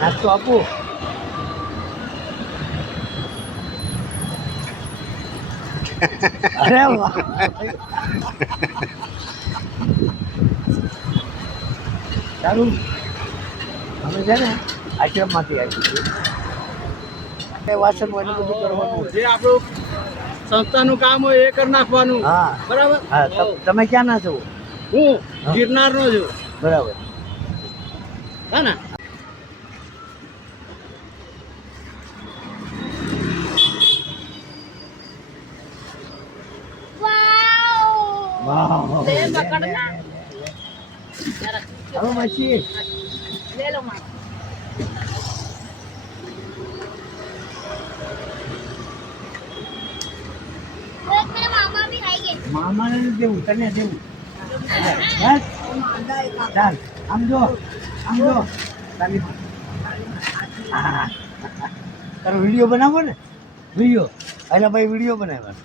નાસ્તો આપું? અરે વાહ, સારું. અમે છે ને આશ્રમમાંથી આવી છીએ. વાસણ હોય બધું કરવાનું. જે આપણું સંસ્થાનું કામ હોય એ કરી નાખવાનું. હા બરાબર. હા. તમે ક્યાં ના છો? હું ગિરનારનો છું. બરાબર. હા ને. વાહ. ले पकड़ना હવે પછી ले लो माँ मेरे मामा भी खाएंगे મામાને નથી દેવું, તને દેવું. બસ ચાલ, આમ જો તાલી માં. હા. તારો વિડીયો બનાવો ને, વિડીયો. એટલે ભાઈ વિડીયો બનાવ્યો.